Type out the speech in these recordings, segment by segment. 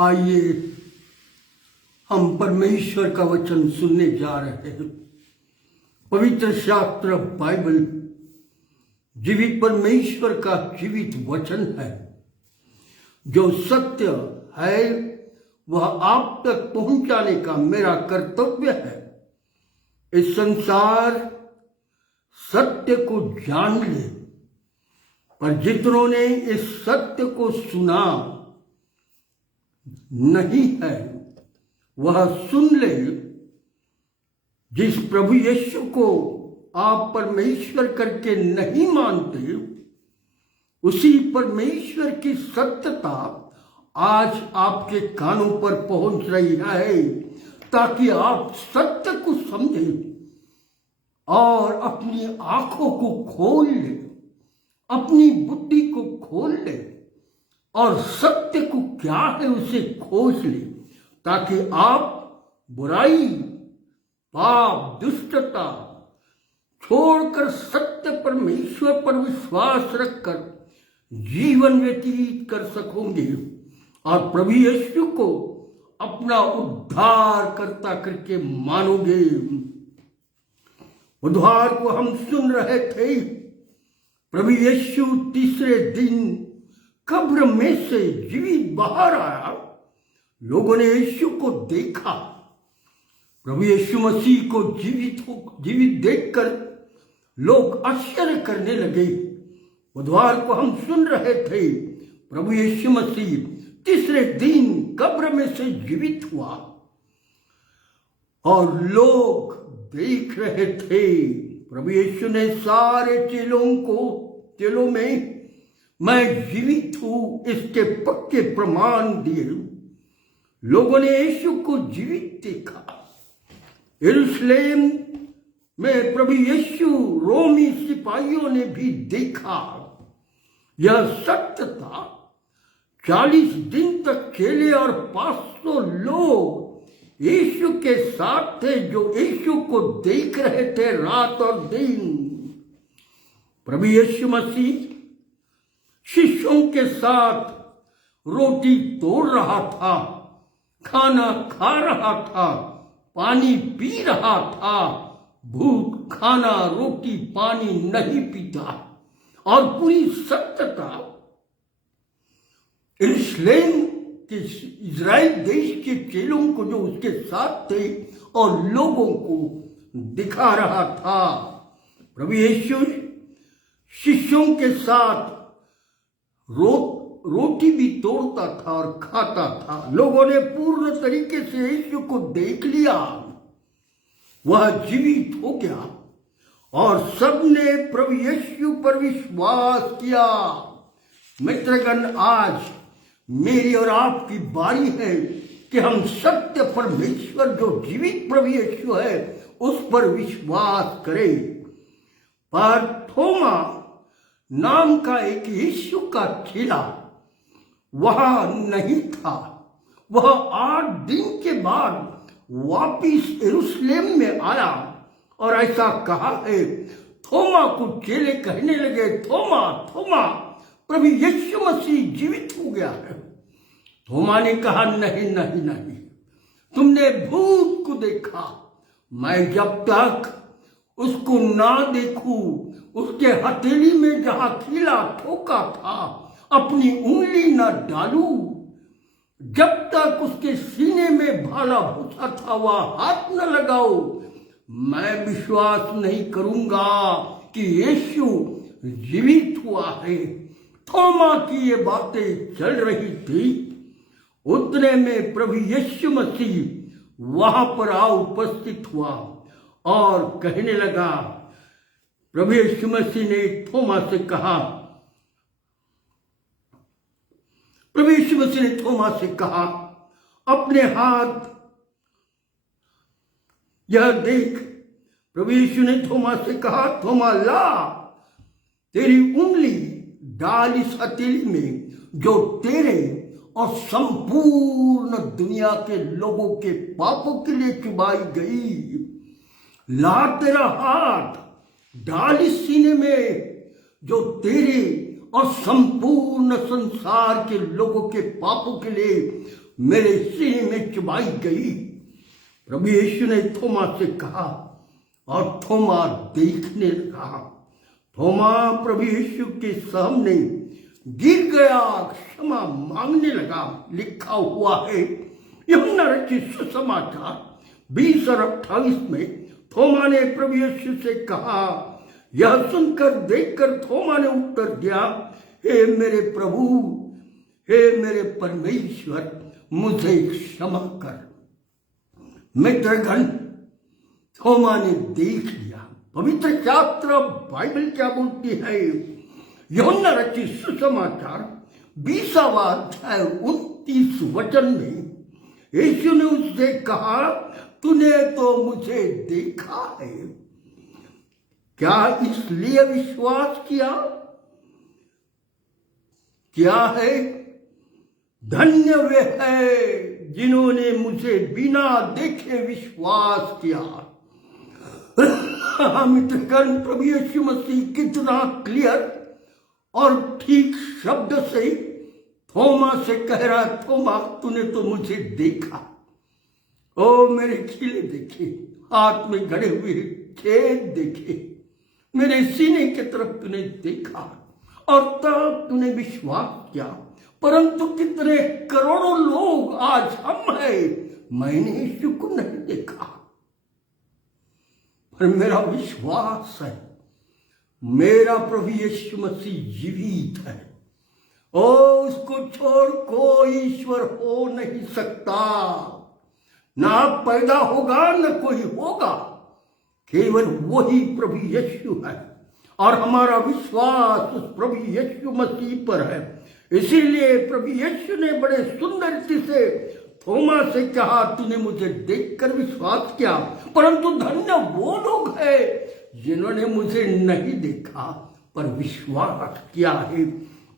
आइए हम परमेश्वर का वचन सुनने जा रहे हैं। पवित्र शास्त्र बाइबल जीवित परमेश्वर का जीवित वचन है। जो सत्य है वह आप तक पहुंचाने का मेरा कर्तव्य है। इस संसार सत्य को जान ले, पर जितनों ने इस सत्य को सुना नहीं है वह सुन ले। जिस प्रभु यीशु को आप परमेश्वर करके नहीं मानते, उसी परमेश्वर की सत्यता आज आपके कानों पर पहुंच रही है, ताकि आप सत्य को समझें और अपनी आंखों को खोल ले, अपनी बुद्धि को खोल ले और सत्य को क्या है उसे खोज ले, ताकि आप बुराई, पाप, दुष्टता छोड़कर सत्य परमेश्वर पर विश्वास रखकर जीवन व्यतीत कर सकोगे और प्रभु यीशु को अपना उद्धार करता करके मानोगे। बुधवार को हम सुन रहे थे, प्रभु यीशु तीसरे दिन कब्र में से जीवित बाहर आया। लोगों ने यीशु को देखा। प्रभु यीशु मसीह को जीवित देखकर लोग आश्चर्य करने लगे। बुधवार को हम सुन रहे थे, प्रभु यीशु मसीह तीसरे दिन कब्र में से जीवित हुआ और लोग देख रहे थे। प्रभु यीशु ने सारे चेलों में मैं जीवित हूं इसके पक्के प्रमाण दिए। लोगों ने यीशु को जीवित देखा। यरूशलेम में प्रभु यीशु रोमी सिपाहियों ने भी देखा। यह सत्य था। 40 दिन तक चेले और 500 लोग यीशु के साथ थे, जो यीशु को देख रहे थे रात और दिन। प्रभु यीशु मसीह शिष्यों के साथ रोटी तोड़ रहा था, खाना खा रहा था, पानी पी रहा था। भूख खाना रोटी पानी नहीं पीता और पूरी सत्यता यरूशलेम के इज़राइल देश के चेलों को जो उसके साथ थे और लोगों को दिखा रहा था। प्रभु यीशु शिष्यों के साथ रोटी भी तोड़ता था और खाता था। लोगों ने पूर्ण तरीके से यीशु को देख लिया। वह जीवित हो गया और सबने प्रभु यीशु पर विश्वास किया। मित्रगण, आज मेरी और आपकी बारी है कि हम सत्य परमेश्वर जो जीवित प्रभु यीशु है उस पर विश्वास करें। पर थोमा नाम का एक यीशु का चेला वहां नहीं था। वह 8 दिन के बाद वापिस यरूशलेम में आया और ऐसा कहा है। थोमा को चेले कहने लगे, थोमा थोमा, प्रभु यीशु मसीह जीवित हो गया है। थोमा ने कहा, नहीं नहीं नहीं, तुमने भूत को देखा। मैं जब तक उसको ना देखूं, उसके हथेली में जहां कीला ठोका था अपनी उंगली न डालूं, जब तक उसके सीने में भाला भूसा था वह हाथ न लगाओ, मैं विश्वास नहीं करूंगा कि यीशु जीवित हुआ है। थोमा की ये बातें चल रही थी। उतने में प्रभु यीशु मसीह वहां पर आ उपस्थित हुआ और कहने लगा। प्रभु यीशु मसीह ने थोमा से कहा, प्रभु यीशु मसीह ने थोमा से कहा, अपने हाथ यह देख। प्रभु यीशु ने थोमा से कहा, थोमा ला तेरी उंगली डाल इस हथेली में जो तेरे और संपूर्ण दुनिया के लोगों के पापों के लिए चुभाई गई। ला तेरा हाथ डाल इस सीने में जो तेरे और संपूर्ण संसार के लोगों के पापों के लिए मेरे सीने में चुभाई गई। प्रभु यीशु ने थोमा से कहा और थोमा देखने लगा। थोमा प्रभु यीशु के सामने गिर गया, क्षमा मांगने लगा। लिखा हुआ है यूहन्ना रचित सुसमाचार 20 और 28 में थोमा ने प्रभु यीशु से कहा, यह सुनकर देखकर थोमा ने उत्तर दिया, हे मेरे प्रभु, हे मेरे परमेश्वर, मुझे क्षमा कर। मित्रगण, थोमा ने देख लिया। पवित्र शास्त्र बाइबल क्या बोलती है? यूहन्ना रचित सुसमाचार 20वां अध्याय 29 वचन में यीशु ने उससे कहा, तूने तो मुझे देखा है, क्या इसलिए विश्वास किया? क्या है? धन्य वे है जिन्होंने मुझे बिना देखे विश्वास किया। मित्रगण, प्रभु यीशु मसीह कितना क्लियर और ठीक शब्द से थोमा से कह रहा, थोमा तूने तो मुझे देखा। ओ मेरे कीले देखे, हाथ में गड़े हुए छेद देखे, मेरे सीने की तरफ तूने देखा और तब तूने विश्वास किया। परंतु कितने करोड़ों लोग आज हम हैं, मैंने यीशु को नहीं देखा, पर मेरा विश्वास है मेरा प्रभु यीशु मसीह जीवित है। ओ उसको छोड़ कोई ईश्वर हो नहीं सकता, ना पैदा होगा न कोई होगा, केवल वही प्रभु यीशु है और हमारा विश्वास उस प्रभु यीशु मसीह पर है। इसीलिए प्रभु यीशु ने बड़े सुंदर से थोमा से कहा, तूने मुझे देखकर विश्वास किया, परंतु धन्य वो लोग हैं जिन्होंने मुझे नहीं देखा पर विश्वास किया है।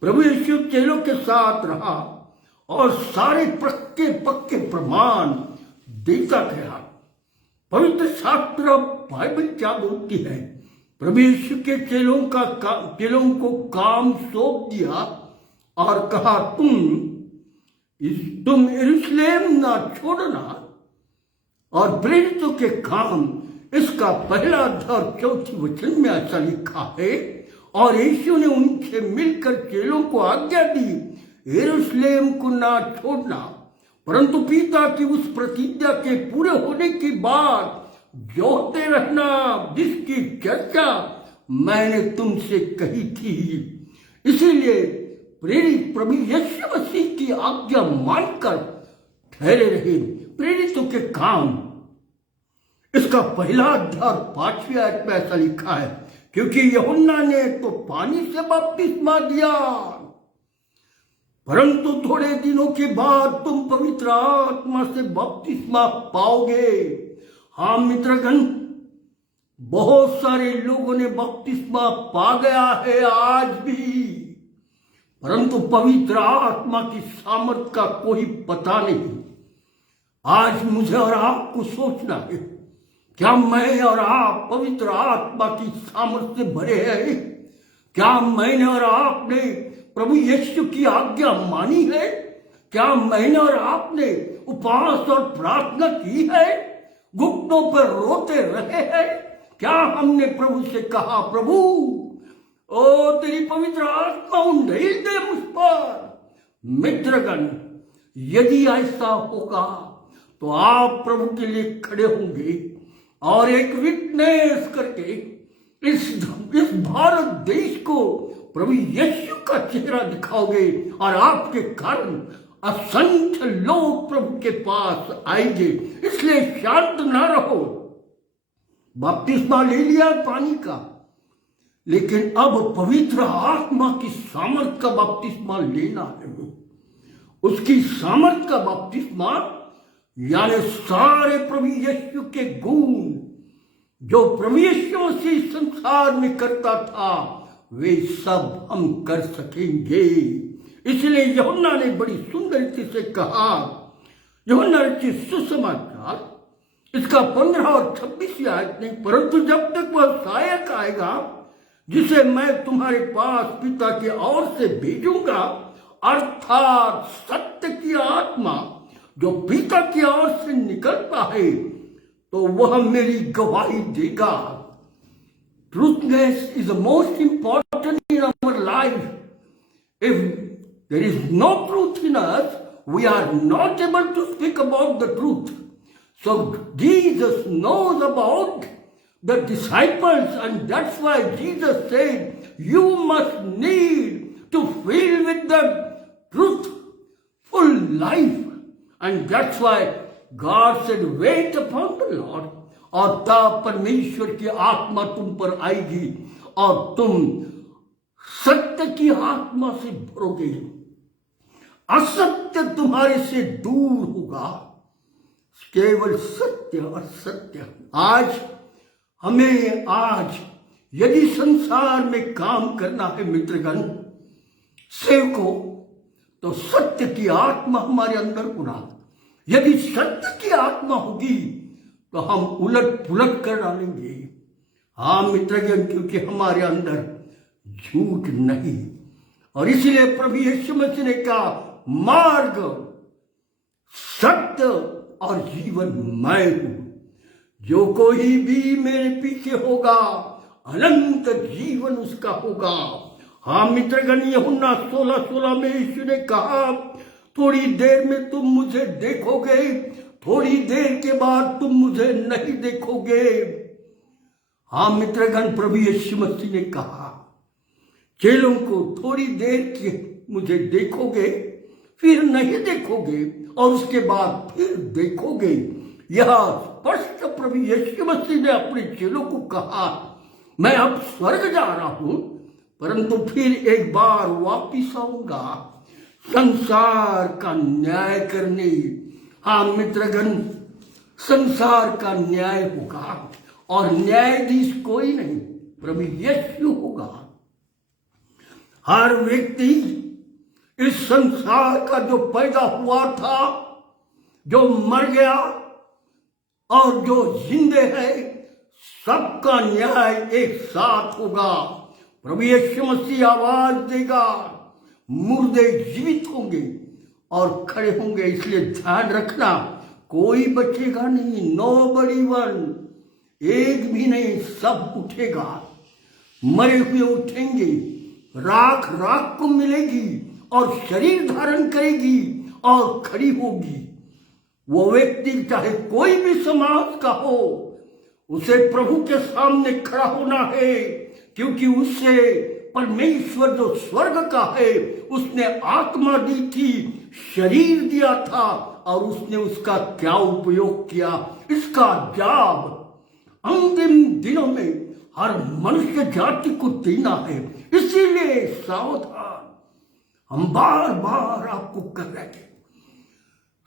प्रभु यीशु चेलों के साथ रहा और सारे पक्के पक्के प्रमाण देता गया। पवित्र शास्त्र बाइबल क्या बोलती है? प्रभु यीशु के चेलों को काम सौंप दिया और कहा, तुम यरूशलेम ना छोड़ना और प्रेरितों के काम, इसका पहला अध्याय 4 वचन में ऐसा लिखा है। और यीशु ने उनसे मिलकर चेलों को आज्ञा दी, यरूशलेम को ना छोड़ना, परंतु पिता की उस प्रतिज्ञा के पूरे होने के बाद जोते रहना जिसकी चर्चा मैंने तुमसे कही थी। इसीलिए प्रेरित प्रभु यीशु मसीह की आज्ञा मानकर ठहरे रहे। प्रेरितों के काम, इसका पहला अध्याय 5वीं आयत में ऐसा लिखा है, क्योंकि यूहन्ना ने तो पानी से बपतिस्मा दिया, परंतु थोड़े दिनों के बाद तुम पवित्र आत्मा से बपतिस्मा पाओगे। हाँ मित्रगण, बहुत सारे लोगों ने बपतिस्मा पा गया है आज भी, परंतु पवित्र आत्मा की सामर्थ का कोई पता नहीं। आज मुझे और आपको सोचना है, क्या मैं और आप पवित्र आत्मा की सामर्थ से भरे हैं? क्या मैंने और आपने प्रभु यीशु की आज्ञा मानी है? क्या मैंने और आपने उपवास और प्रार्थना की है? घुटनों पर रोते रहे हैं? क्या हमने प्रभु से कहा, प्रभु ओ तेरी पवित्र आत्मा उंडेल दे मुझ पर? मित्रगण, यदि ऐसा होगा तो आप प्रभु के लिए खड़े होंगे और एक विटनेस करके इस भारत देश को प्रभु यीशु का चेहरा दिखाओगे और आपके कारण असंख्य लोग प्रभु के पास आएंगे। इसलिए शांत ना रहो। बपतिस्मा ले लिया पानी का, लेकिन अब पवित्र आत्मा की सामर्थ का बपतिस्मा लेना है। उसकी सामर्थ का बपतिस्मा यानी सारे प्रभु यीशु के गुण जो प्रभु यीशु मसीह संसार में करता था, वे सब हम कर सकेंगे। इसलिए यूहन्ना ने बड़ी सुंदरता से कहा, यूहन्ना रचित सुसमाचार इसका 15 और 26 आयत नहीं, परंतु जब तक वह सहायक आएगा जिसे मैं तुम्हारे पास पिता की ओर से भेजूंगा, अर्थात सत्य की आत्मा, जो पिता की ओर से निकलता है तो वह मेरी गवाही देगा। Truthness is the most important in our life. If there is no truth in us, we are not able to speak about the truth. So Jesus knows about the disciples, and that's why Jesus said, you must need to fill with the truthful life. And that's why God said, wait upon the Lord. और तब परमेश्वर की आत्मा तुम पर आएगी और तुम सत्य की आत्मा से भरोगे, असत्य तुम्हारे से दूर होगा, केवल सत्य और सत्य। आज यदि संसार में काम करना है मित्रगण, सेवकों, तो सत्य की आत्मा हमारे अंदर होना। यदि सत्य की आत्मा होगी तो हम उलट पुलट कर डालेंगे। हाँ मित्रगण, क्योंकि हमारे अंदर झूठ नहीं। और इसलिए प्रभु यीशु मसीह ने कहा, मार्ग, सत्य और जीवन मैं हूं। जो कोई भी मेरे पीछे होगा अनंत जीवन उसका होगा। हाँ मित्रगण, यूहन्ना 16:16 में यीशु ने कहा, थोड़ी देर में तुम मुझे देखोगे, थोड़ी देर के बाद तुम मुझे नहीं देखोगे। हाँ मित्रगण, प्रभु यीशु मसीह ने कहा चेलों को, थोड़ी देर के मुझे देखोगे, फिर नहीं देखोगे, और उसके बाद फिर देखोगे। यह स्पष्ट प्रभु यीशु मसीह ने अपने चेलों को कहा, मैं अब स्वर्ग जा रहा हूं, परंतु फिर एक बार वापिस आऊंगा संसार का न्याय करने। हाँ मित्रगण, संसार का न्याय होगा और न्यायाधीश कोई नहीं, प्रभु यीशु होगा। हर व्यक्ति इस संसार का जो पैदा हुआ था, जो मर गया और जो जिंदे है, सबका न्याय एक साथ होगा। प्रभु यीशु मसीह आवाज देगा, मुर्दे जीवित होंगे और खड़े होंगे। इसलिए ध्यान रखना, कोई बचेगा नहीं, नोबडी वन, एक भी नहीं, सब उठेगा। मरे हुए उठेंगे, राख राख को मिलेगी और शरीर धारण करेगी और खड़ी होगी। वो व्यक्ति चाहे कोई भी समाज का हो, उसे प्रभु के सामने खड़ा होना है, क्योंकि उससे परमेश्वर जो स्वर्ग का है, उसने आत्मा दी थी, शरीर दिया था, और उसने उसका क्या उपयोग किया, इसका जवाब अंतिम दिनों में हर मनुष्य जाति को देना है। इसीलिए सावधान, हम बार बार आपको कह रहे हैं,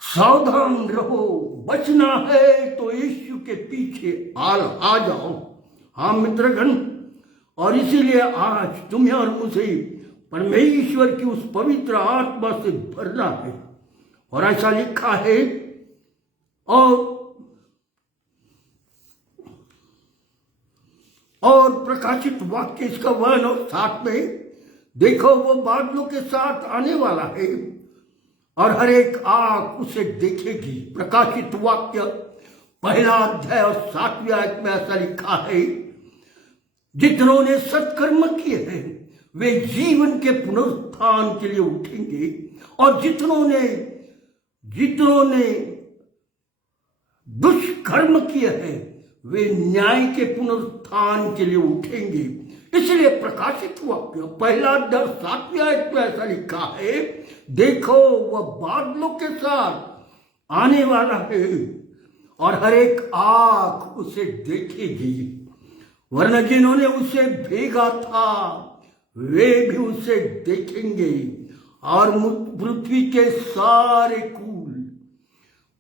सावधान रहो। बचना है तो यीशु के पीछे आ जाओ। हाँ मित्रगण, और इसीलिए आज तुम्हें और मुझे परमेश्वर की उस पवित्र आत्मा से भरना है। और ऐसा लिखा है, और प्रकाशित वाक्य इसका 1 और 7 में देखो, वो बादलों के साथ आने वाला है और हर एक आंख उसे देखेगी। प्रकाशित वाक्य 1 अध्याय और 7वीं आयत में ऐसा लिखा है, जितनों ने सत्कर्म किए हैं वे जीवन के पुनरुत्थान के लिए उठेंगे, और जितनों ने दुष्कर्म किए हैं वे न्याय के पुनरुत्थान के लिए उठेंगे। इसलिए प्रकाशित वाक्य 1 अध्याय 7वीं आयत में ऐसा लिखा है, देखो वह बादलों के साथ आने वाला है और हर एक आंख उसे देखेगी, वरना जिन्होंने उसे भेजा था वे भी उसे देखेंगे, और पृथ्वी के सारे कुल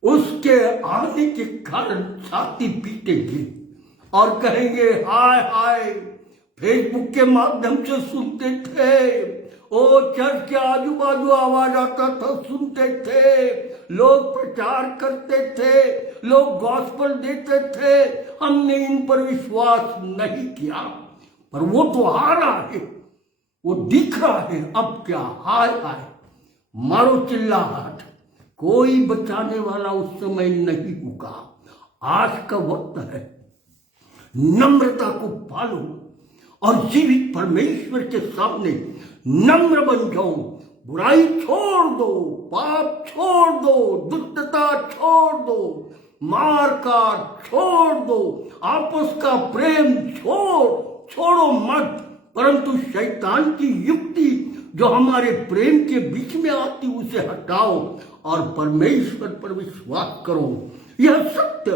उसके आने के कारण छाती पीटेंगे और कहेंगे, हाय हाय, फेसबुक के माध्यम से सुनते थे, ओ चर्च के आजू बाजू आवाज आता था, सुनते थे, लोग प्रचार करते थे, लोग गॉस्पेल देते थे, हमने इन पर विश्वास नहीं किया, पर वो तो आ रहा है, वो दिख रहा है, अब क्या, हाय हाय, मारो चिल्लाहट, कोई बचाने वाला उस समय नहीं होगा। आज का वक्त है, नम्रता को पालो और जीवित परमेश्वर के सामने नम्र बन जाओ। बुराई छोड़ दो, पाप छोड़ दो, दुष्टता छोड़ दो, मार काट छोड़ दो, आपस का प्रेम छोड़ो मत। परंतु शैतान की युक्ति जो हमारे प्रेम के बीच में आती उसे हटाओ और परमेश्वर पर विश्वास करो। यह सत्य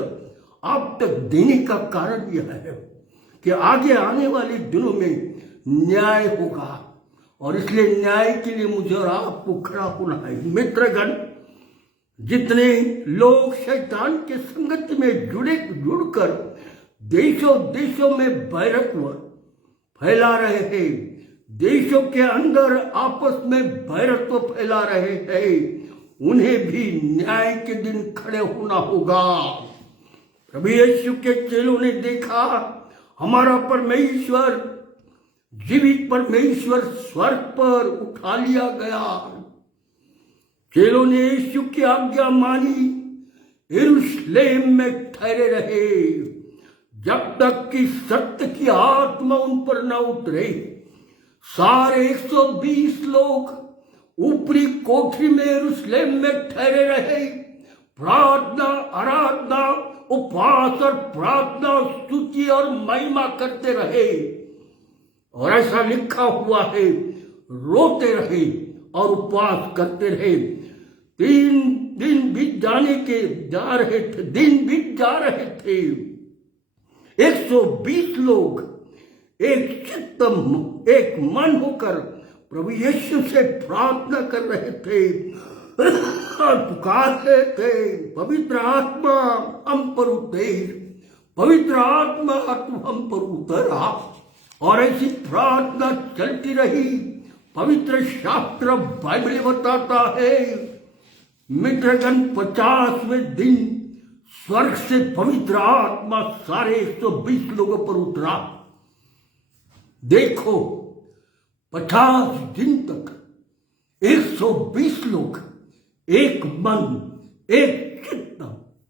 आप तक देने का कारण यह है कि आगे आने वाले दिनों में न्याय होगा और इसलिए न्याय के लिए मुझे और आपको खड़ा होना है। मित्रगण, जितने लोग शैतान के संगत में जुड़कर देशों देशों में बैरत्व फैला रहे हैं, देशों के अंदर आपस में बैरत्व फैला रहे हैं, उन्हें भी न्याय के दिन खड़े होना होगा। प्रभु यीशु के चेलों ने देखा हमारा परमेश्वर, जीवित परमेश्वर स्वर्ग पर उठा लिया गया। चेलों ने यीशु की आज्ञा मानी, यरूशलेम में ठहरे रहे जब तक कि सत्य की आत्मा उन पर न उतरे। सारे 120 लोग ऊपरी कोठरी में यरूशलेम में ठहरे रहे, प्रार्थना, आराधना, उपवास और प्रार्थना, स्तुति और महिमा करते रहे। और ऐसा लिखा हुआ है, रोते रहे और उपवास करते रहे। 3 दिन बीत जा रहे थे, दिन बीत जा रहे थे। 120 लोग एक चित्त, एक मन होकर प्रभु यीशु से प्रार्थना कर रहे थे और पुकारते थे, पवित्र आत्मा हम पर उतर, पवित्र आत्मा तू हम पर उतर आ। और ऐसी प्रार्थना चलती रही। पवित्र शास्त्र बाइबल बताता है, मित्रगण, 50वें दिन स्वर्ग से पवित्र आत्मा सारे 120 लोगों पर उतरा। देखो, 50 दिन तक 120 लोग एक मन, एक चित्त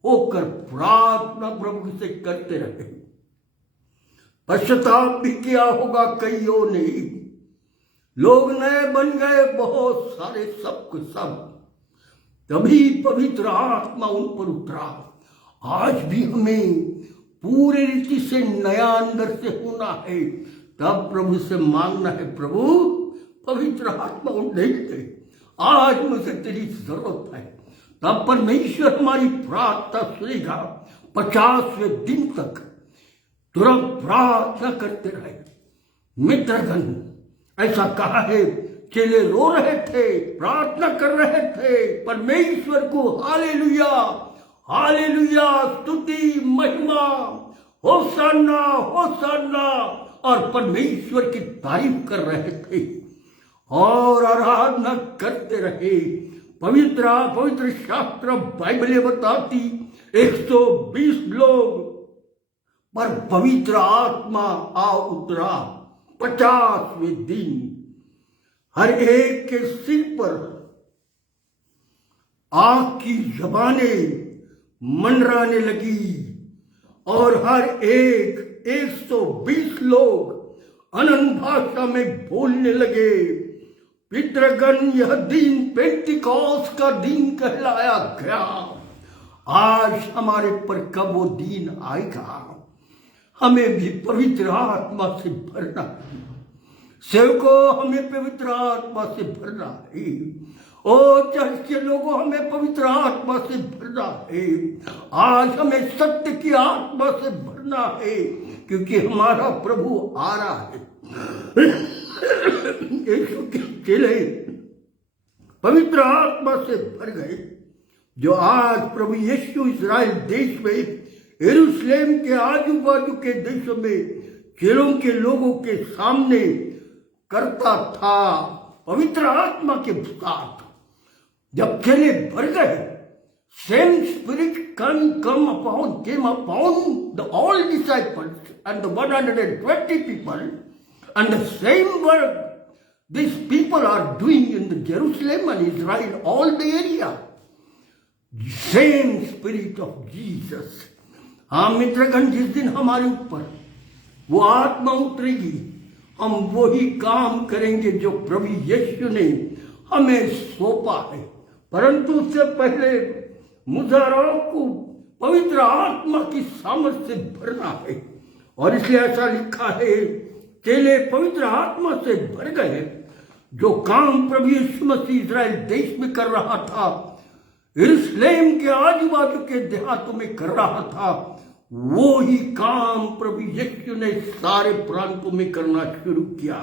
होकर प्रार्थना प्रभु से करते रहे। पश्चाताप भी किया होगा कईयों ने, लोग नए बन गए बहुत सारे, सब कुछ सब। तभी पवित्र आत्मा उन पर उतरा। आज भी हमें पूरी रीति से नया अंदर से होना है। तब प्रभु से मांगना है, प्रभु पवित्र आत्मा उठे दे, आज मुझे तेरी जरूरत है। तब परमेश्वर हमारी प्रार्थना सुनेगा। 50वें दिन तक तुरंत प्रार्थना करते रहे। मित्रगण, ऐसा कहा है, चेले रो रहे थे, प्रार्थना कर रहे थे परमेश्वर को, हालेलुया हालेलुया, स्तुति महिमा, होशाना होशाना, और परमेश्वर की तारीफ कर रहे थे और आराधना करते रहे। पवित्र शास्त्र बाइबल बताती 120 लोग पर पवित्र आत्मा आ उतरा 50वें दिन। हर एक के सिर पर आग की जबानें मंडराने लगी और हर एक 120 लोग अनंत भाषा में बोलने लगे। पितृगण, यह दिन पेंटिकॉस्ट का दिन कहलाया गया। आज हमारे पर कब वो दिन आएगा? हमें भी पवित्र आत्मा से भरना है। सेवकों, हमें पवित्र आत्मा से भरना है। ओ चर्च के लोगों, हमें पवित्र आत्मा से भरना है। आज हमें सत्य की आत्मा से भरना है, क्योंकि हमारा प्रभु आ रहा है। यीशु के चेले पवित्र आत्मा से भर गए, जो आज प्रभु यीशु इस्राएल देश में, यरूशलेम के आजू बाजू के देशों में चेलों के लोगों के सामने करता था। पवित्र आत्मा के साथ जब चेले भर गए, same spirit came upon the all disciples and the 120 people, and the same work these people are doing in the Jerusalem and Israel, all the area. Same spirit of Jesus. हाँ मित्रगण, जिस दिन हमारे ऊपर वो आत्मा उतरेगी, हम वही काम करेंगे जो प्रभु यीशु ने हमें सौंपा है। परंतु उससे पहले मुजारों को पवित्र आत्मा की सामर्थ्य से भरना है। और इसलिए ऐसा लिखा है, चेले पवित्र आत्मा से भर गए। जो काम प्रभु यीशु मसीह इस्राएल देश में कर रहा था, यरूशलेम के आजू बाजू के देहातों में कर रहा था, वो ही काम प्रभु यीशु ने सारे प्रांतों में करना शुरू किया।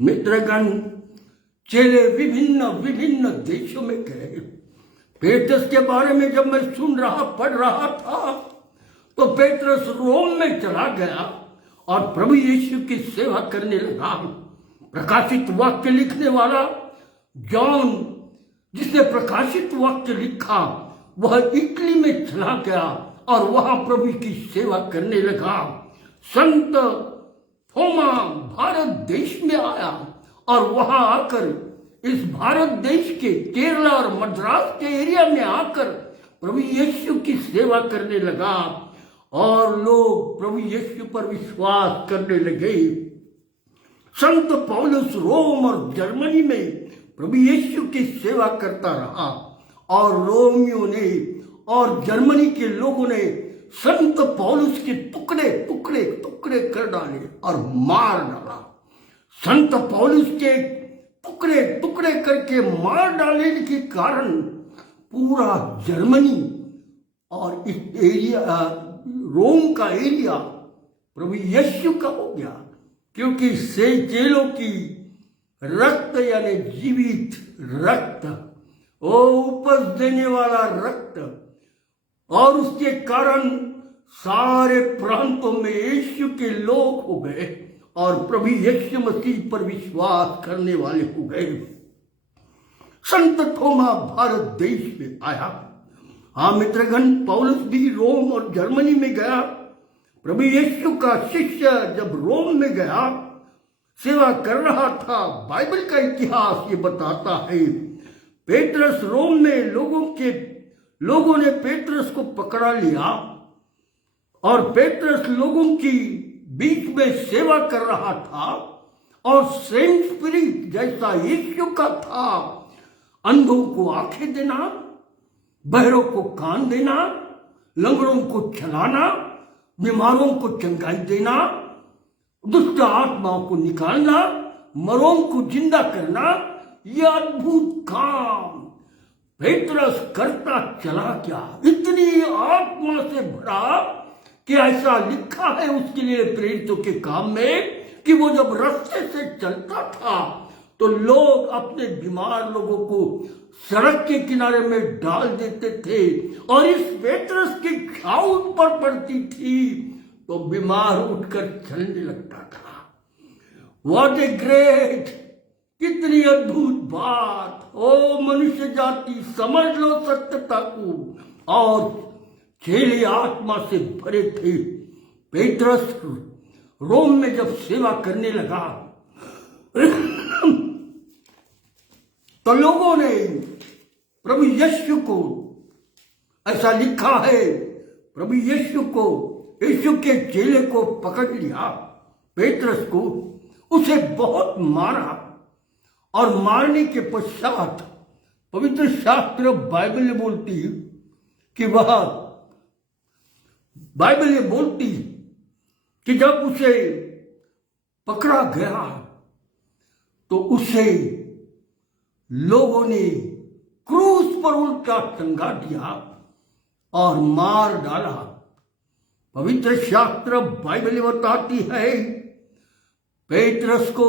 मित्रगण, चेले विभिन्न विभिन्न देशों में गए। पेत्रस के बारे में जब मैं पढ़ रहा था, तो पेत्रस रोम में चला गया और प्रभु यीशु की सेवा करने लगा। प्रकाशित वाक्य लिखने वाला जॉन, जिसने प्रकाशित वाक्य लिखा, वह इटली में चला गया और वहां प्रभु की सेवा करने लगा। संत थोमा भारत देश में आया और वहां आकर इस भारत देश के केरला और मद्रास के एरिया में आकर प्रभु यीशु की सेवा करने लगा और लोग प्रभु यीशु पर विश्वास करने लगे। संत पौलुस रोम और जर्मनी में प्रभु यीशु की सेवा करता रहा और रोमियों ने और जर्मनी के लोगों ने संत पौलुस के टुकड़े टुकड़े टुकड़े कर डाले और मार डाला। संत पौलुस के टुकड़े टुकड़े करके मार डालने के कारण पूरा जर्मनी और इस एरिया, रोम का एरिया प्रभु यीशु का हो गया, क्योंकि से चेलों की रक्त यानी जीवित रक्त, वो उपज देने वाला रक्त, और उसके कारण सारे प्रांतों में यीशु के लोग हो गए और प्रभु यीशु मसीह पर विश्वास करने वाले हो गए। संत थोमा भारत देश में आया। हाँ मित्रगण, पौलुस भी रोम और जर्मनी में गया। प्रभु यीशु का शिष्य जब रोम में गया, सेवा कर रहा था, बाइबल का इतिहास ये बताता है, पेत्रस रोम में लोगों ने पेत्रस को पकड़ा लिया और पेत्रस लोगों की बीच में सेवा कर रहा था और सेम स्पिरिट जैसा यीशु का था, अंधों को आंखें देना, बहरों को कान देना, लंगड़ों को चलाना, बीमारों को चंगाई देना, दुष्ट आत्माओं को निकालना, मरों को जिंदा करना, यह अद्भुत काम पेत्रस करता चला गया। इतनी आत्मा से भरा कि ऐसा लिखा है उसके लिए प्रेरितों के काम में कि वो जब रास्ते से चलता था तो लोग अपने बीमार लोगों को सड़क के किनारे में डाल देते थे और इस पेत्रस की छाव पर पड़ती थी तो बीमार उठकर चलने लगता था। व्हाट ए ग्रेट, कितनी अद्भुत बात। ओ मनुष्य जाति, समझ लो सत्यता को। और चेले आत्मा से भरे थे। पेत्रस रोम में जब सेवा करने लगा तो लोगों ने प्रभु यीशु को, ऐसा लिखा है, प्रभु यीशु को, यीशु के चेले को पकड़ लिया, पेत्रस को, उसे बहुत मारा और मारने के पश्चात पवित्र शास्त्र बाइबल बोलती कि बाइबल बोलती कि जब उसे पकड़ा गया तो उसे लोगों ने क्रूस पर उल्टा टंगा दिया और मार डाला। पवित्र शास्त्र बाइबल बताती है पेत्रस को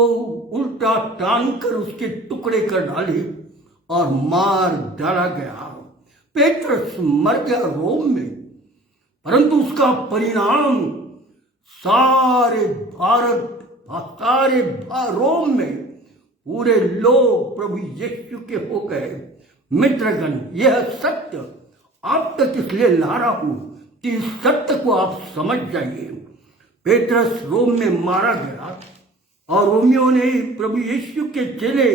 उल्टा टांगकर उसके टुकड़े कर डाले और मार डाला गया। पेत्रस मर गया रोम में, परंतु उसका परिणाम सारे रोम में पूरे लोग प्रभु यीशु के हो गए। मित्रगण, यह सत्य आप तक इसलिए ला रहा हूं कि इस सत्य को आप समझ जाइए। पेत्रस रोम में मारा गया और रोमियों ने प्रभु यीशु के चेले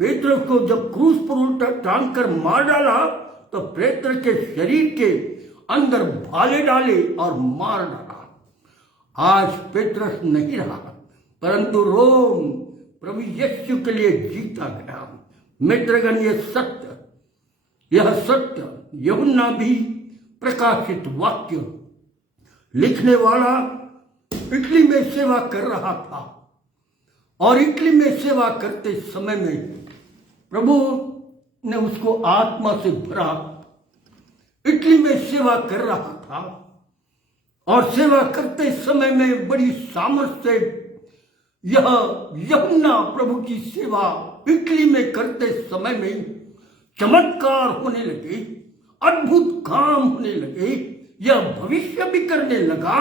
पेत्रस को जब क्रूस पर उल्टा टांग कर मार डाला तो पेत्र के शरीर के अंदर भाले डाले और मार डाला। आज पेत्रस नहीं रहा, परंतु रोम प्रभु यीशु के लिए जीता गया। मित्रगण, यह सत्य यूहन्ना भी प्रकाशित वाक्य लिखने वाला इटली में सेवा कर रहा था, और इटली में सेवा करते समय में प्रभु ने उसको आत्मा से भरा। इटली में सेवा कर रहा था और सेवा करते समय में बड़ी सामर्थ्य से यह यूहन्ना प्रभु की सेवा इटली में करते समय में चमत्कार होने लगे, अद्भुत काम होने लगे। यह भविष्य भी करने लगा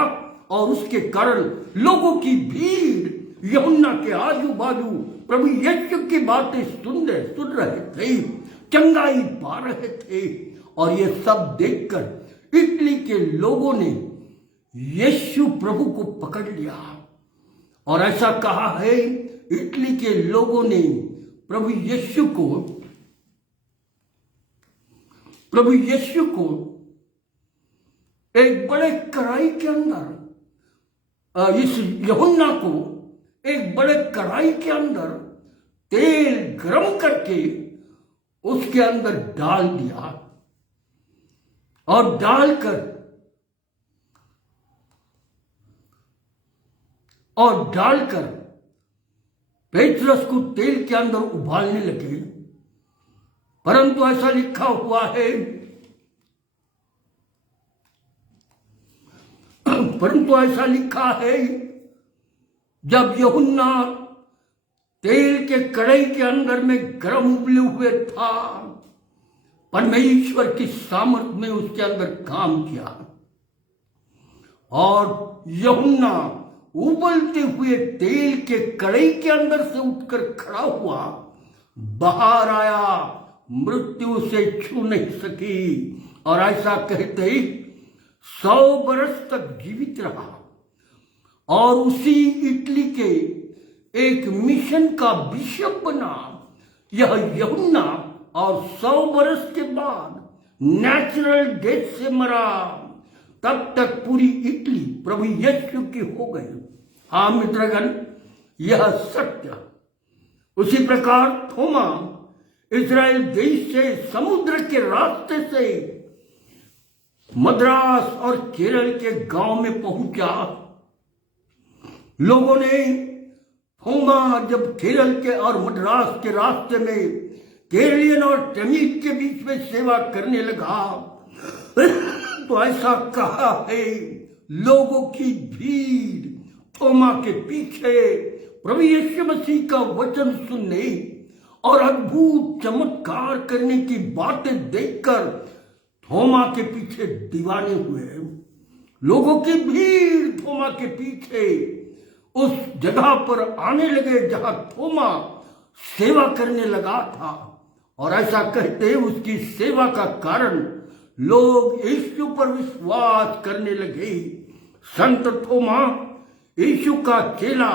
और उसके कारण लोगों की भीड़ यूहन्ना के आजू बाजू प्रभु यीशु की बातें सुन रहे थे, चंगाई पा रहे थे। और ये सब देखकर इटली के लोगों ने यीशु प्रभु को पकड़ लिया। और ऐसा कहा है, इटली के लोगों ने प्रभु यीशु को एक बड़े कढ़ाई के अंदर, इस यूहन्ना को एक बड़े कढ़ाई के अंदर तेल गरम करके उसके अंदर डाल दिया, और डालकर पेत्रस को तेल के अंदर उबालने लगे। परंतु ऐसा लिखा हुआ है, जब यूहन्ना तेल के कढ़ाई के अंदर में गर्म उबले हुए था, परमेश्वर की सामर्थ में उसके अंदर काम किया, और यूहन्ना उबलते हुए तेल के कढ़ाई के अंदर से उठकर खड़ा हुआ, बाहर आया, मृत्यु उसे छू नहीं सकी। और ऐसा कहते ही 100 बरस तक जीवित रहा, और उसी इटली के एक मिशन का बिशप बना यह यूहन्ना, और 100 बरस के बाद नेचुरल डेथ से मरा। तब तक पूरी इटली प्रभु यीशु की हो गई। हाँ मित्रगण, यह सत्य। उसी प्रकार थोमा इजराइल देश से समुद्र के रास्ते से मद्रास और केरल के गांव में पहुंचा। लोगों ने थोमा जब केरल के और मद्रास के रास्ते में केरलियन और तमिल के बीच में सेवा करने लगा, तो ऐसा कहा है, लोगों की भीड़ थोमा के पीछे प्रभु यीशु मसीह का वचन सुनने और अद्भुत चमत्कार करने की बातें देखकर थोमा के पीछे दीवाने हुए। लोगों की भीड़ थोमा के पीछे उस जगह पर आने लगे जहां थोमा सेवा करने लगा था, और ऐसा कहते उसकी सेवा का कारण लोग यीशु पर विश्वास करने लगे। संत थोमा यीशु का चेला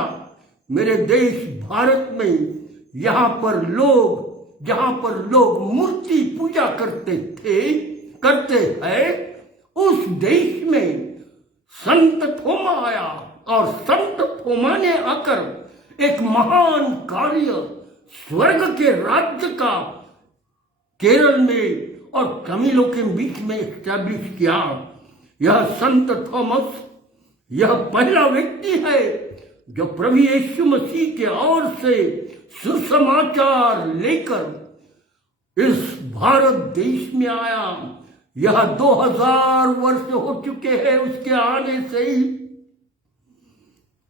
मेरे देश भारत में जहां पर लोग मूर्ति पूजा करते हैं, उस देश में संत थोमा आया, और संत थोमा ने आकर एक महान कार्य स्वर्ग के राज्य का केरल में और तमिलों के बीच में एस्टैब्लिश किया। यह संत थॉमस यह पहला व्यक्ति है जो प्रभु यीशु मसीह के ओर से सुसमाचार लेकर इस भारत देश में आया। यह 2000 वर्ष हो चुके हैं उसके आने से ही,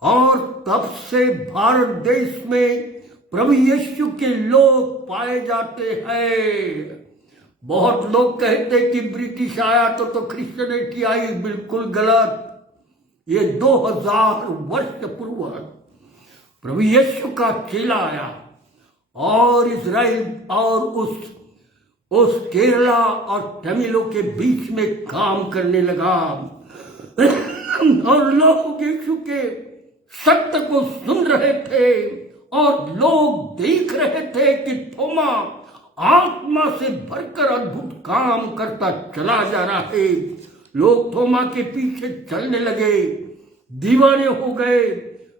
और तब से भारत देश में प्रभु यीशु के लोग पाए जाते हैं। बहुत लोग कहते कि ब्रिटिश आया तो क्रिश्चियनिटी आई, बिल्कुल गलत। ये 2000 वर्ष पूर्व प्रभु यीशु का चेला आया और इजराइल और उस केरला और तमिलों के बीच में काम करने लगा, और लोग यीशु के सत्य को सुन रहे थे, और लोग देख रहे थे कि थोमा आत्मा से भरकर अद्भुत काम करता चला जा रहा है। लोग थोमा के पीछे चलने लगे, दीवाने हो गए।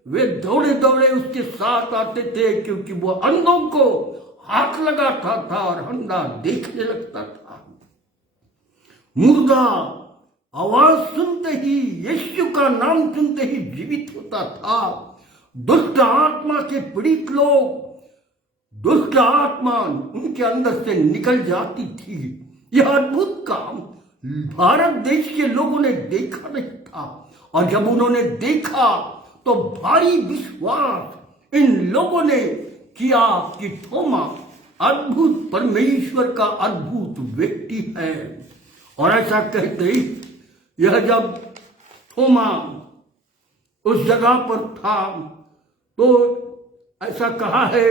वे दौड़े दौड़े उसके साथ आते थे, क्योंकि वो अंधों को हाथ लगाता था और अंधा देखने लगता था। मुर्दा आवाज सुनते ही, यीशु का नाम सुनते ही जीवित होता था। दुष्ट आत्मा के पीड़ित लोग, दुष्ट आत्मा उनके अंदर से निकल जाती थी। यह अद्भुत काम भारत देश के लोगों ने देखा नहीं था, और जब उन्होंने देखा तो भारी विश्वास इन लोगों ने किया कि थोमा अद्भुत परमेश्वर का अद्भुत व्यक्ति है। और ऐसा कहते ही यह जब थोमा उस जगह पर था तो ऐसा कहा है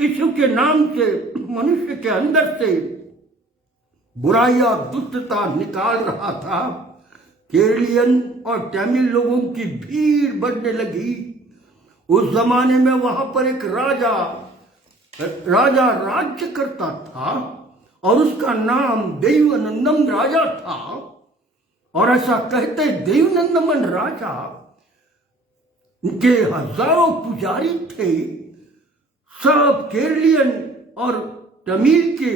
यीशु के नाम से मनुष्य के अंदर से बुराई और दुष्टता निकाल रहा था। केरलियन और तमिल लोगों की भीड़ बढ़ने लगी। उस जमाने में वहां पर एक राजा राज्य करता था और उसका नाम देवनंदन राजा था। और ऐसा कहते देवनंदन राजा के हजारों पुजारी थे। सब केरलियन और तमिल के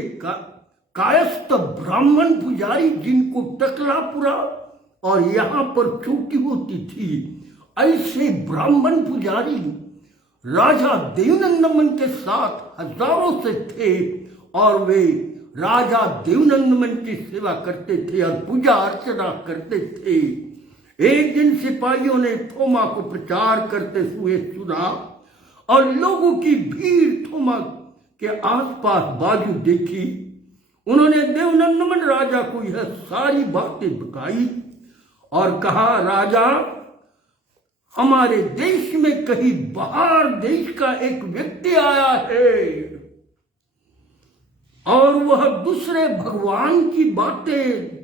कायस्थ ब्राह्मण पुजारी, जिनको टकलापुरा और यहां पर चौकी होती थी, ऐसे ब्राह्मण पुजारी राजा देवनंदन के साथ हजारों से थे। और वे राजा देवनंदन की सेवा करते थे और पूजा अर्चना करते थे। एक दिन सिपाहियों ने थोमा को प्रचार करते हुए सुना और लोगों की भीड़ थोमा के आसपास बाजू देखी। उन्होंने देवनंदन राजा को यह सारी बातें बताई और कहा, राजा, हमारे देश में कहीं बाहर देश का एक व्यक्ति आया है और वह दूसरे भगवान की बातें,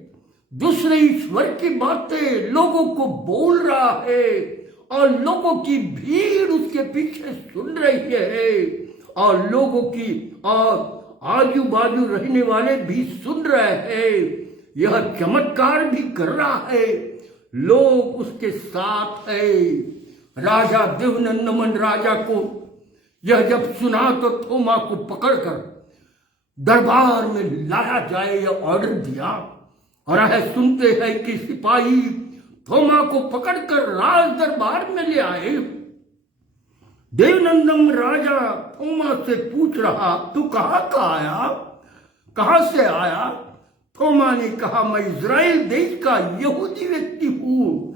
दूसरे ईश्वर की बातें लोगों को बोल रहा है और लोगों की भीड़ उसके पीछे सुन रही है और लोगों की और आजू बाजू रहने वाले भी सुन रहे हैं। यह चमत्कार भी कर रहा है, लोग उसके साथ है। राजा देवनंदन राजा को यह जब सुना तो थोमा को पकड़कर दरबार में लाया जाए यह ऑर्डर दिया। और यह सुनते हैं कि सिपाही थोमा को पकड़कर राज दरबार में ले आए। देवनंदन राजा थोमा से पूछ रहा, तू कहां से आया? थोमा ने कहा, मैं इज़राइल देश का यहूदी व्यक्ति हूं।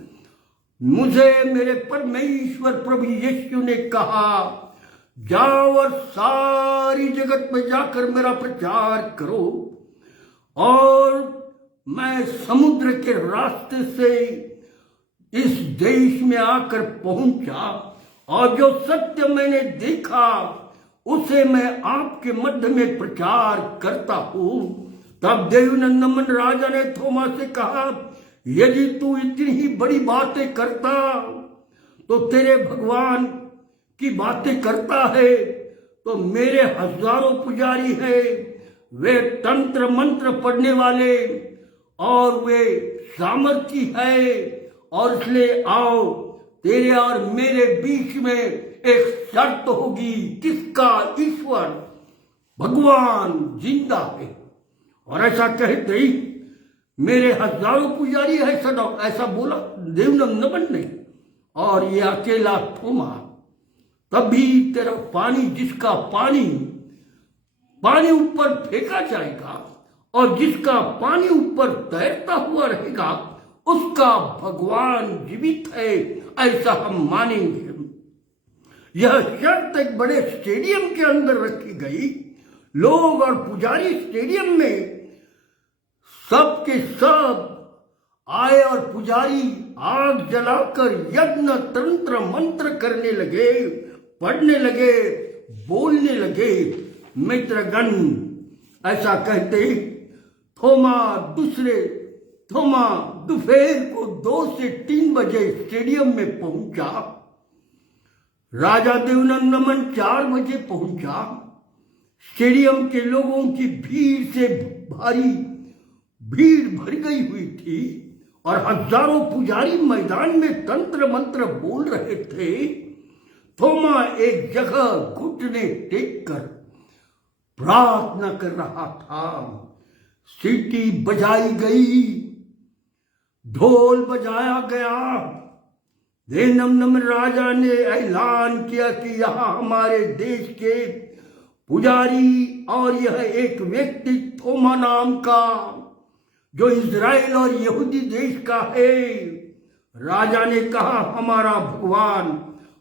मुझे मेरे परमेश्वर प्रभु यीशु ने कहा, जाओ और सारी जगत में जाकर मेरा प्रचार करो। और मैं समुद्र के रास्ते से इस देश में आकर पहुंचा और जो सत्य मैंने देखा उसे मैं आपके मध्य में प्रचार करता हूं। तब देवनंदन राजा ने थोमा से कहा, यदि तू इतनी ही बड़ी बातें करता तो तेरे भगवान की बातें करता है तो मेरे हजारों पुजारी है, वे तंत्र मंत्र पढ़ने वाले और वे सामर्थी है। और इसलिए आओ, तेरे और मेरे बीच में एक शर्त होगी, किसका ईश्वर भगवान जिंदा है। और ऐसा कहते ही मेरे हजारों पुजारी है, ऐसा बोला देवनंदन ने। और ये अकेला थोमा, तभी तेरा पानी, जिसका पानी ऊपर फेंका जाएगा और जिसका पानी ऊपर तैरता हुआ रहेगा, उसका भगवान जीवित है, ऐसा हम मानेंगे। यह शर्त एक बड़े स्टेडियम के अंदर रखी गई। लोग और पुजारी स्टेडियम में सबके सब आए और पुजारी आग जलाकर यज्ञ तंत्र मंत्र करने लगे, पढ़ने लगे, बोलने लगे। मित्रगण, ऐसा कहते थोमा दोपहर को 2 से 3 बजे स्टेडियम में पहुंचा। राजा देवनंदन 4 बजे पहुंचा। स्टेडियम के लोगों की भीड़ से भारी भीड़ भर गई हुई थी और हजारों पुजारी मैदान में तंत्र मंत्र बोल रहे थे। थोमा एक जगह घुटने टेक कर प्रार्थना कर रहा था। सीटी बजाई गई, ढोल बजाया गया। नम राजा ने ऐलान किया कि यहां हमारे देश के पुजारी और यह एक व्यक्ति थोमा नाम का जो इज़राइल और यहूदी देश का है। राजा ने कहा, हमारा भगवान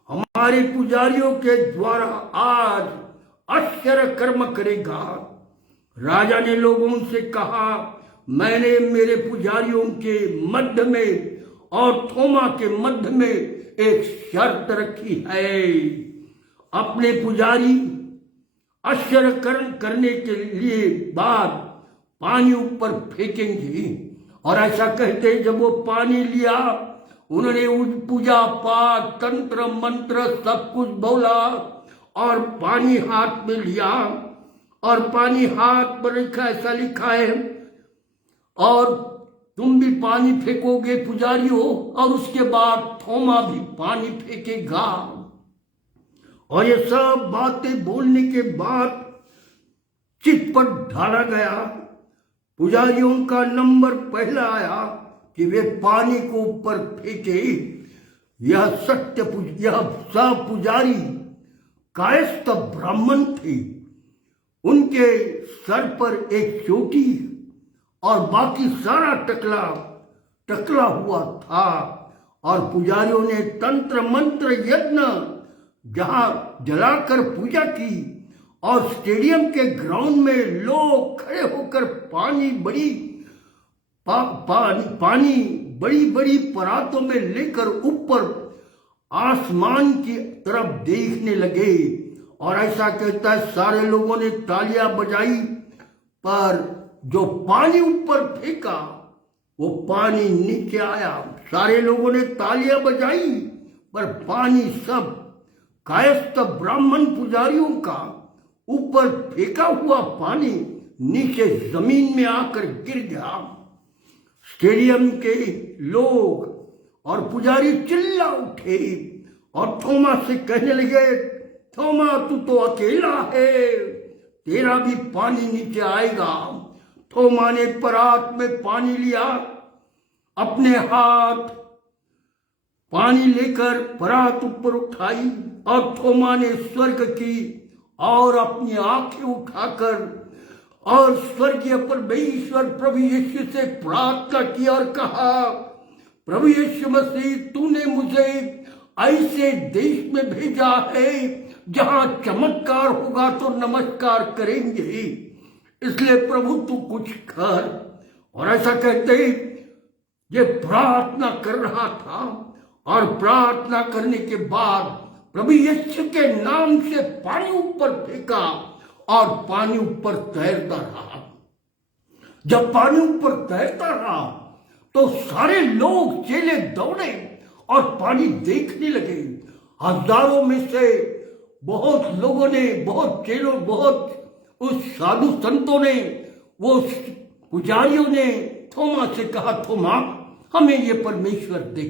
हमारे पुजारियों के द्वारा आज आश्चर्य कर्म करेगा। राजा ने लोगों से कहा, मैंने मेरे पुजारियों के मध्य में और थोमा के मध्य में एक शर्त रखी है। अपने पुजारी आश्चर्य करने के लिए बाद पानी ऊपर फेंकेंगे। और ऐसा कहते जब वो पानी लिया, उन्होंने पूजा पाठ तंत्र मंत्र सब कुछ बोला और पानी हाथ में लिया और पानी हाथ पर लिखा, ऐसा लिखा है, और तुम भी पानी फेंकोगे पुजारियों, और उसके बाद थोमा भी पानी फेंकेगा। और ये सब बातें बोलने के बाद चित पर ढाला गया। पुजारियों का नंबर पहला आया कि वे पानी को ऊपर फेंके। यह सब पुजारी कायस्थ ब्राह्मण थे। उनके सर पर एक चोटी और बाकी सारा टकला हुआ था। और पुजारियों ने तंत्र मंत्र यज्ञ जहां जलाकर पूजा की और स्टेडियम के ग्राउंड में लोग खड़े होकर पानी बड़ी बड़ी परातों में लेकर ऊपर आसमान की तरफ देखने लगे। और ऐसा कहता है, सारे लोगों ने तालियां बजाई, पर जो पानी ऊपर फेंका वो पानी नीचे आया। सारे लोगों ने तालियां बजाई, पर पानी सब कायस्थ ब्राह्मण पुजारियों का ऊपर फेंका हुआ पानी नीचे जमीन में आकर गिर गया। स्टेडियम के लोग और पुजारी चिल्ला उठे और थोमा से कहने लगे, थोमा तू तो अकेला है, तेरा भी पानी नीचे आएगा। थोमा ने परात में पानी लिया, अपने हाथ पानी लेकर परात ऊपर उठाई और थोमा ने स्वर्ग की और अपनी आंखें उठाकर और स्वर्गीय परमेश्वर प्रभु यीशु से प्रार्थना की और कहा, प्रभु यीशु मसीह, तूने मुझे ऐसे देश में भेजा है जहां चमत्कार होगा तो नमस्कार करेंगे, इसलिए प्रभु तू कुछ कर। और ऐसा कहते ये प्रार्थना कर रहा था और प्रार्थना करने के बाद प्रभु यीशु के नाम से पानी ऊपर फेंका और पानी ऊपर तैरता रहा। जब पानी ऊपर तैरता रहा तो सारे लोग चेले दौड़े और पानी देखने लगे। हजारों में से बहुत लोगों ने, बहुत चेलों, बहुत उस साधु संतों ने, वो पुजारियों ने थोमा से कहा, थोमा हमें ये परमेश्वर दे,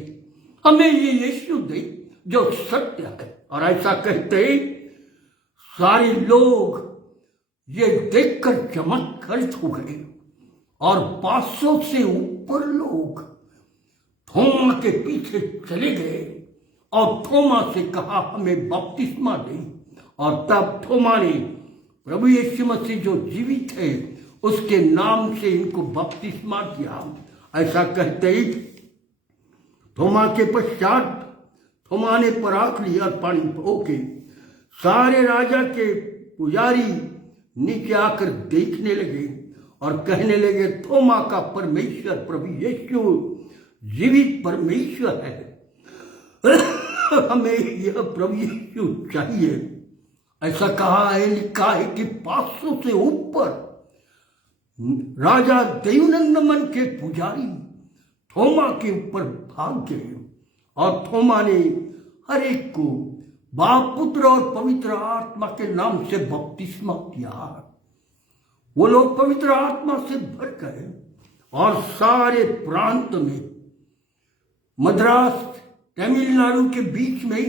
हमें ये यीशु दे जो सत्य है। और ऐसा कहते सारे लोग ये देखकर चमत्कृत हो गए और 500 से ऊपर लोग थोमा के पीछे चले गए और थोमा से कहा, हमें बपतिस्मा दे। और तब थोमा ने प्रभु यीशु मसीह जो जीवित है उसके नाम से इनको बपतिस्मा दिया। ऐसा कहते ही थोमा के पश्चात थोमा ने परात लिया और पानी होके सारे राजा के पुजारी नीचे आकर देखने लगे और कहने लगे, थोमा का परमेश्वर प्रभु यीशु जीवित परमेश्वर है, हमें यह प्रभु यीशु चाहिए। ऐसा कहा है, लिखा है कि 500 से ऊपर राजा देवनंदमन के पुजारी थोमा के ऊपर भाग गए और थोमा ने हर एक को बाप, पुत्र और पवित्र आत्मा के नाम से बपतिस्मा किया। वो लोग पवित्र आत्मा से भर गए और सारे प्रांत में, मद्रास, तमिलनाडु के बीच में,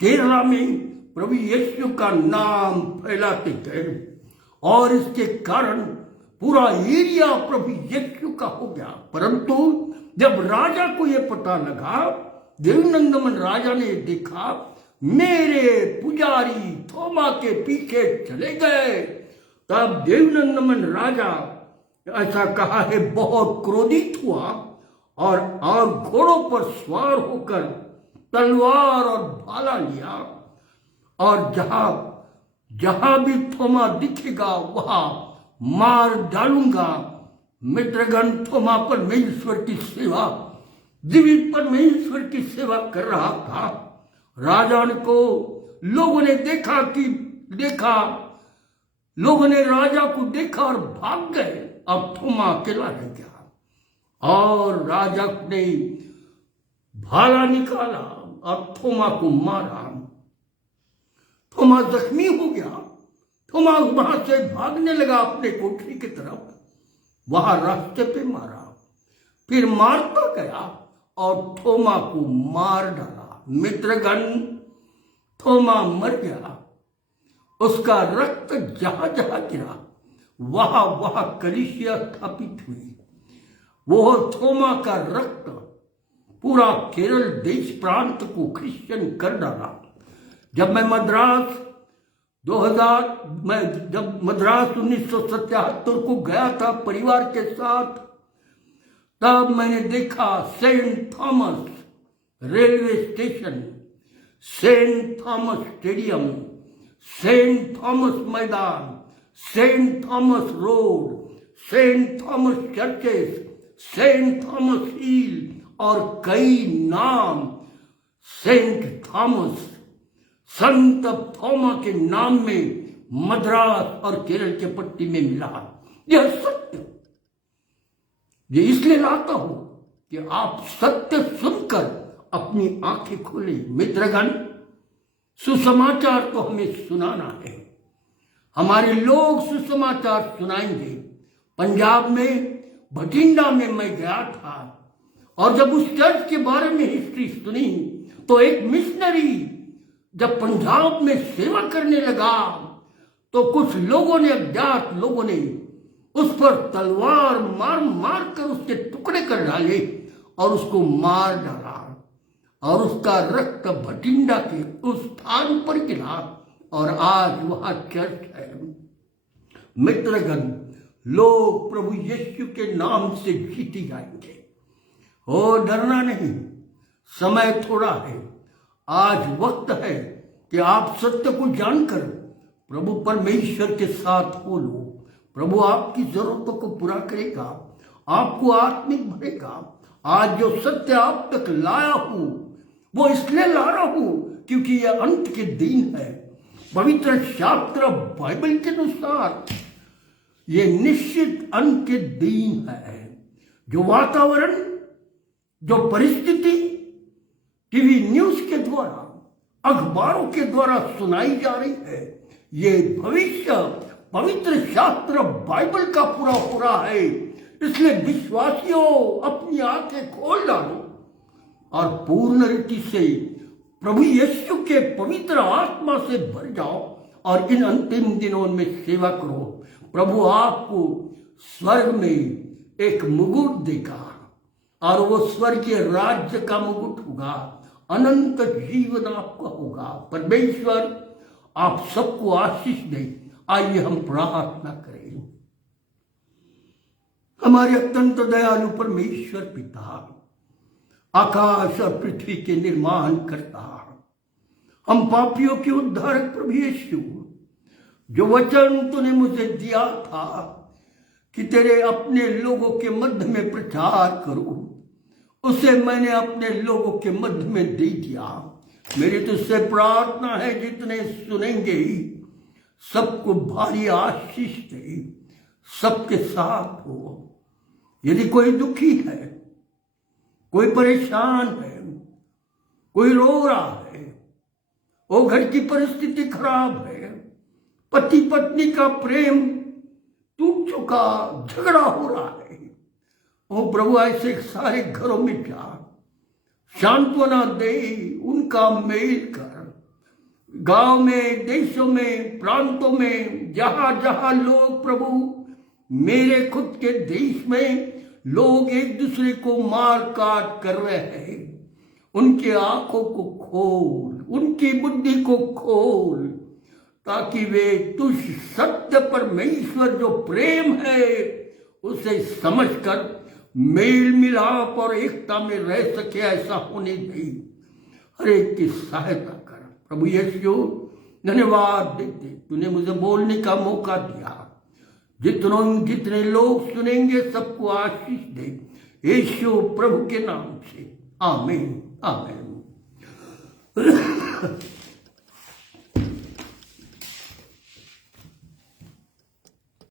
केरला में प्रभु यीशु का नाम फैलाते गए और इसके कारण पूरा एरिया प्रभु यीशु का हो गया। परंतु जब राजा को यह पता लगा, देवनंदन राजा ने देखा, मेरे पुजारी थोमा के पीछे चले गए, तब देवनंदन राजा, ऐसा कहा है, बहुत क्रोधित हुआ और घोड़ों पर सवार होकर तलवार और भाला लिया और जहां जहां भी थोमा दिखेगा वहां मार डालूंगा। मित्रगण, थोमा परमेश्वर की सेवा, जीवित परमेश्वर की सेवा कर रहा था। राजा को लोगों ने लोगों ने राजा को देखा और भाग गए। अब थोमा अकेला रह गया और राजा ने भाला निकाला और थोमा को मारा। थोमा जख्मी हो गया। थोमा वहां से भागने लगा अपने कोठरी की तरफ, वहां रास्ते पे मारा, फिर मारता गया और थोमा को मार डाला। मित्रगण, थोमा मर गया। उसका रक्त जहां जहां गिरा वहां वहां कलीसिया स्थापित हुई। वो थोमा का रक्त पूरा केरल देश प्रांत को क्रिश्चियन कर डाला। जब मैं मद्रास 1977 को गया था परिवार के साथ, तब मैंने देखा Saint Thomas railway station, Saint Thomas stadium, Saint Thomas मैदान, Saint Thomas road, Saint Thomas churches, Saint Thomas hill और कई नाम सेंट थॉमस, संत थोमा के नाम में मद्रास और केरल के पट्टी में मिला। यह सत्य, ये इसलिए लाता हूं कि आप सत्य सुनकर अपनी आंखें खोले। मित्रगण, सुसमाचार तो हमें सुनाना है। हमारे लोग सुसमाचार सुनाएंगे। पंजाब में भटिंडा में मैं गया था और जब उस चर्च के बारे में हिस्ट्री सुनी तो एक मिशनरी जब पंजाब में सेवा करने लगा तो कुछ लोगों ने, अज्ञात लोगों ने उस पर तलवार मार मार कर उसके टुकड़े कर डाले और उसको मार डाला और उसका रक्त भटिंडा के उस स्थान पर गिरा और आज वहां चर्च है। मित्रगण, लोग प्रभु यीशु के नाम से जीते जाएंगे। ओ, डरना नहीं, समय थोड़ा है। आज वक्त है कि आप सत्य को जानकर प्रभु परमेश्वर के साथ हो लो। प्रभु आपकी जरूरतों को पूरा करेगा, आपको आत्मिक भरेगा। आज जो सत्य आप तक लाया हूं वो इसलिए ला रहा हूं क्योंकि यह अंत के दिन है। पवित्र शास्त्र बाइबल के अनुसार ये निश्चित अंत के दिन है। जो वातावरण, जो परिस्थिति टीवी न्यूज के द्वारा, अखबारों के द्वारा सुनाई जा रही है, ये भविष्य पवित्र शास्त्र बाइबल का पूरा हो रहा है। इसलिए विश्वासियों, अपनी आंखें खोल डालो और पूर्ण रीति से प्रभु यीशु के पवित्र आत्मा से भर जाओ और इन अंतिम दिनों में सेवा करो। प्रभु आपको स्वर्ग में एक मुकुट देगा और वो स्वर्गीय राज्य का मुकुट होगा, अनंत जीवन आपका होगा। परमेश्वर आप सबको आशीष दे। आइए हम प्रार्थना करें। हमारे अत्यंत दयालु परमेश्वर पिता, आकाश और पृथ्वी के निर्माण करता, हम पापियों के उद्धारक प्रभु यीशु, जो वचन तूने मुझे दिया था कि तेरे अपने लोगों के मध्य में प्रचार करूं, उसे मैंने अपने लोगों के मध्य में दे दिया। मेरी तुझसे प्रार्थना है, जितने सुनेंगे सबको भारी आशीष दे, सबके साथ हो। यदि कोई दुखी है, कोई परेशान है, कोई रो रहा है, वो घर की परिस्थिति खराब है, पति पत्नी का प्रेम टूट चुका, झगड़ा हो रहा है। ओ प्रभु, ऐसे सारे घरों में जा, सांत्वना दे, उनका मेल कर। गांव में, देशों में, प्रांतों में, जहां जहां लोग प्रभु, मेरे खुद के देश में लोग एक दूसरे को मार काट कर रहे हैं, उनके आंखों को खोल, उनकी बुद्धि को खोल, ताकि वे तुझ सत्य परमेश्वर जो प्रेम है उसे समझकर मेल मिलाप और एकता में रह सके। ऐसा होने दे, हर एक की सहायता कर प्रभु यीशु। धन्यवाद देते, तूने मुझे बोलने का मौका दिया। जितने लोग सुनेंगे सबको आशीष दे, यीशु प्रभु के नाम से, आमीन आमीन।